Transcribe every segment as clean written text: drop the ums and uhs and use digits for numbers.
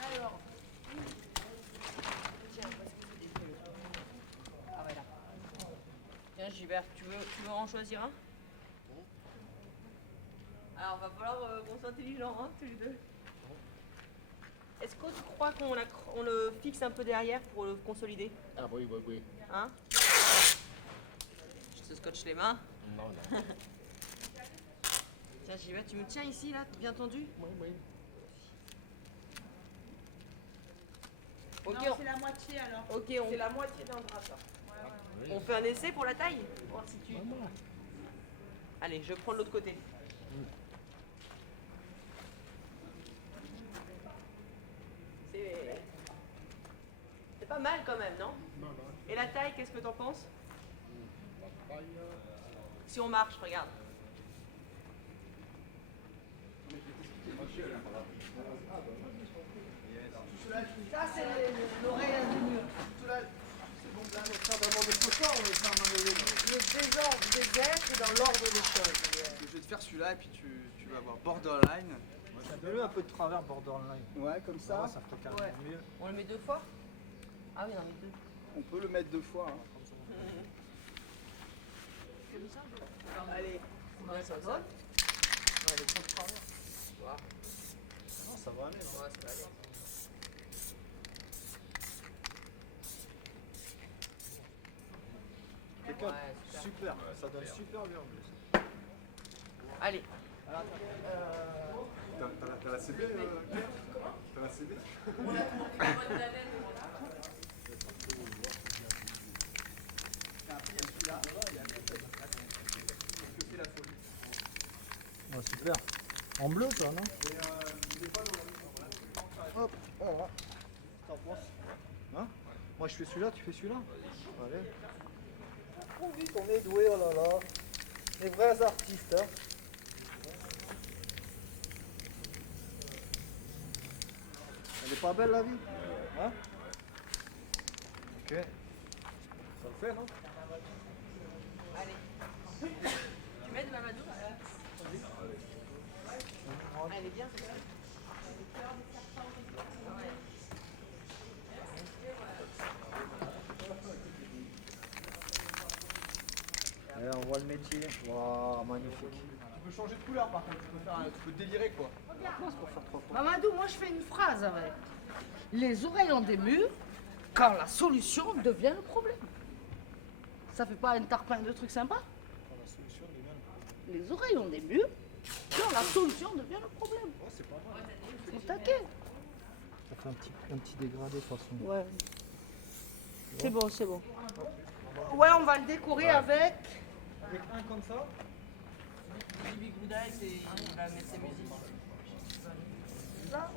Alors, tiens, parce que c'est des feuilles. Ah voilà. Tiens, Gilbert, tu veux en choisir un? Alors, va falloir qu'on soit intelligent, hein, tous les deux. Est-ce que tu crois qu'on le fixe un peu derrière pour le consolider? Ah oui, oui, oui. Hein? Je te scotche les mains. Non, non. Tiens, Gilbert, tu me tiens ici, là, bien tendu? Oui, oui. Ok, Non, c'est la moitié alors. ok, C'est la moitié d'un drap, ça. on fait un essai pour la taille? Voir si tu... Allez, je prends de l'autre côté. C'est pas mal quand même, non? Non, non. Et la taille, qu'est-ce que t'en penses? La taille, Si on marche, regarde. Ça, c'est l'oreille ingénieuse. Le désordre des êtres est dans l'ordre des choses. Je vais te faire celui-là et puis tu vas voir borderline. Fais-le un peu de travers borderline. Ouais, comme ça. Ça te calme Ouais. mieux. On le met 2 fois? Ah oui, on en met 2. On peut le mettre 2 fois. Hein. Allez, combien ça donne? Allez, trop de travers. Non, ça va aller. Non, Ouais, ça va aller. Quelqu'un, Ouais, super. Ça donne super bien en plus. Allez. T'as la CB, Claire? T'as la CB? Ouais, super. En bleu, toi, non? Hop, voilà. T'en penses? Hein? Moi, je fais celui-là, tu fais celui-là? Allez. Oh vite, on est doué, oh là là. Les vrais artistes, hein. Elle est pas belle, la vie? Hein? Ok. Ça le fait, non? Allez. Tu mets de Mamadou? Elle est bien. Allez, on voit le métier. Waouh, magnifique. Tu peux changer de couleur par contre, tu peux délirer quoi. Mamadou, moi je fais une phrase avec. Les oreilles ont des murs quand la solution devient le problème. Ça fait pas un tarpin de trucs sympas? Les oreilles ont des murs quand la solution devient le problème. Ouais, c'est pas mal. Au taquet. Ça fait un petit dégradé de toute façon. Ouais. C'est bon, c'est bon. Ouais, on va le décorer avec. Avec un comme ça. Bibi Gouda, il va mettre ses musiques. Ça.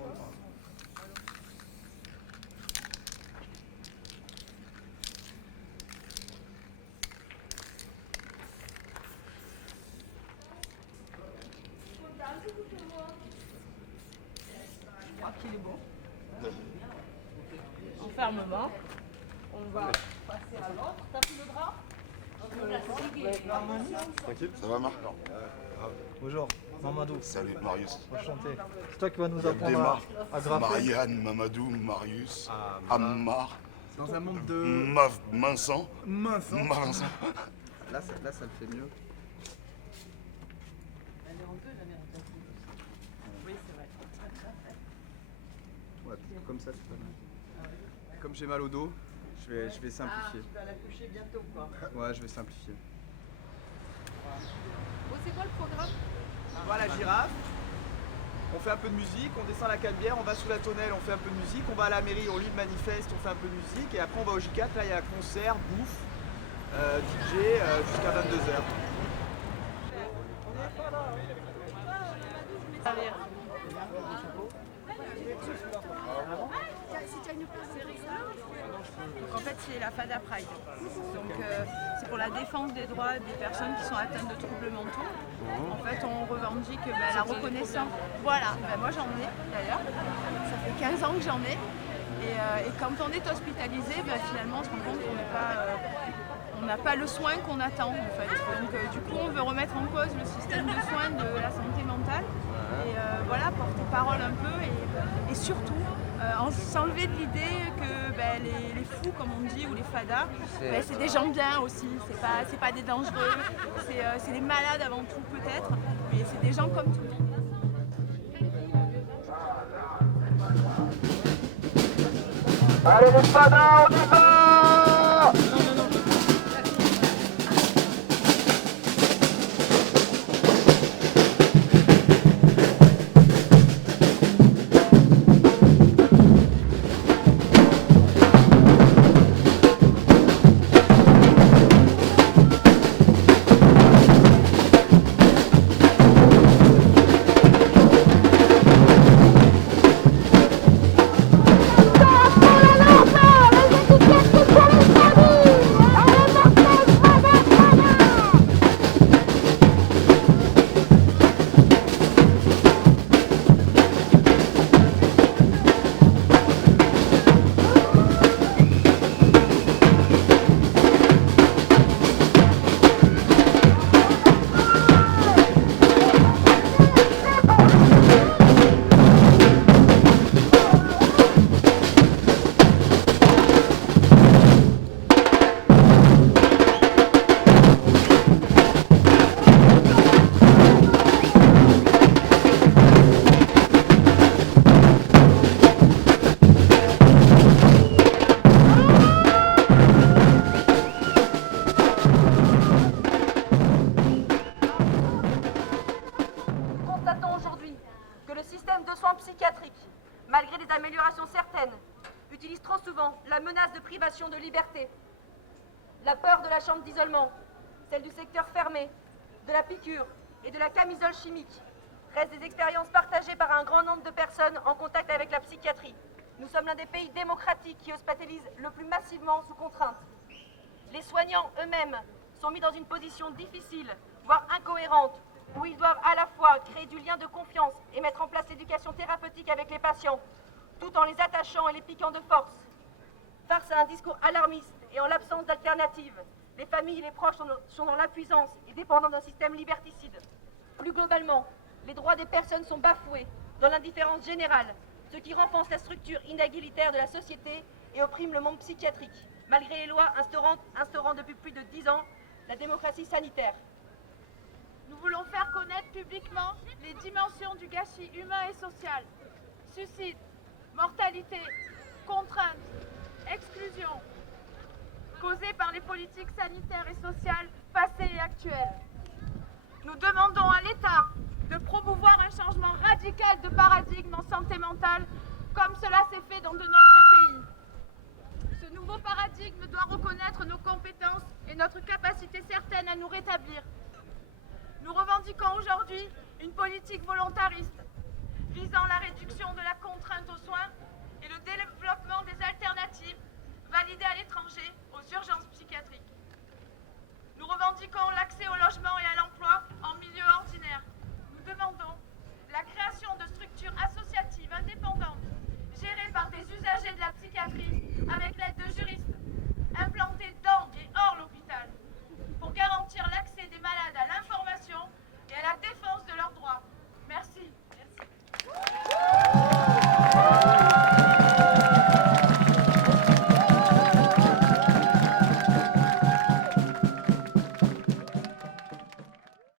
Je crois qu'il est bon. Enfermement. On va passer à l'autre. T'as pris le drap? Tranquille, ça va Marc? Bonjour, Mamadou. Salut Marius. Enchanté. C'est toi qui vas nous apprendre Abdelmar, à graffer. Marianne, Mamadou, Marius, Ammar, Dans un monde de Vincent. mince. Vincent. Là, ça le fait mieux. Elle est en deux, la merde. Oui, c'est vrai. Ouais, comme ça c'est pas mal. Comme j'ai mal au dos, je vais Ah, simplifier. tu vas la coucher bientôt, quoi. Ouais, je vais simplifier. Bon, c'est quoi le programme? Voilà la girafe. On fait un peu de musique, on descend la Canebière, on va sous la tonnelle, on fait un peu de musique, on va à la mairie, on lit le manifeste, on fait un peu de musique et après on va au J4, là il y a concert, bouffe, DJ jusqu'à 22h. En fait, c'est la FADA Pride. Donc, c'est pour la défense des droits des personnes qui sont atteintes de troubles mentaux. En fait, on revendique la reconnaissance. Voilà, moi j'en ai d'ailleurs. Ça fait 15 ans que j'en ai. Et quand on est hospitalisé, finalement on se rend compte qu'on n'a pas le soin qu'on attend en fait. Donc du coup on veut remettre en cause le système de soins de la santé mentale et porter parole un peu et surtout s'enlever de l'idée que les fous comme on dit ou les fadas, c'est des gens bien aussi, c'est pas des dangereux, c'est des malades avant tout peut-être, mais c'est des gens comme tout le monde. Allez les fadas, on y va! malgré des améliorations certaines, utilise trop souvent la menace de privation de liberté, la peur de la chambre d'isolement, celle du secteur fermé, de la piqûre et de la camisole chimique, restent des expériences partagées par un grand nombre de personnes en contact avec la psychiatrie. Nous sommes l'un des pays démocratiques qui hospitalisent le plus massivement sous contrainte. Les soignants eux-mêmes sont mis dans une position difficile, voire incohérente, où ils doivent à la fois créer du lien de confiance et mettre en place l'éducation thérapeutique avec les patients, tout en les attachant et les piquant de force. Face à un discours alarmiste et en l'absence d'alternative, les familles et les proches sont dans l'impuissance et dépendants d'un système liberticide. Plus globalement, les droits des personnes sont bafoués dans l'indifférence générale, ce qui renforce la structure inégalitaire de la société et opprime le monde psychiatrique, malgré les lois instaurant depuis plus de 10 ans la démocratie sanitaire. Nous voulons faire connaître publiquement les dimensions du gâchis humain et social. Suicide, mortalité, contrainte, exclusion, causées par les politiques sanitaires et sociales passées et actuelles. Nous demandons à l'État de promouvoir un changement radical de paradigme en santé mentale, comme cela s'est fait dans de nombreux pays. Ce nouveau paradigme doit reconnaître nos compétences et notre capacité certaine à nous rétablir. Nous revendiquons aujourd'hui une politique volontariste visant la réduction de la contrainte aux soins et le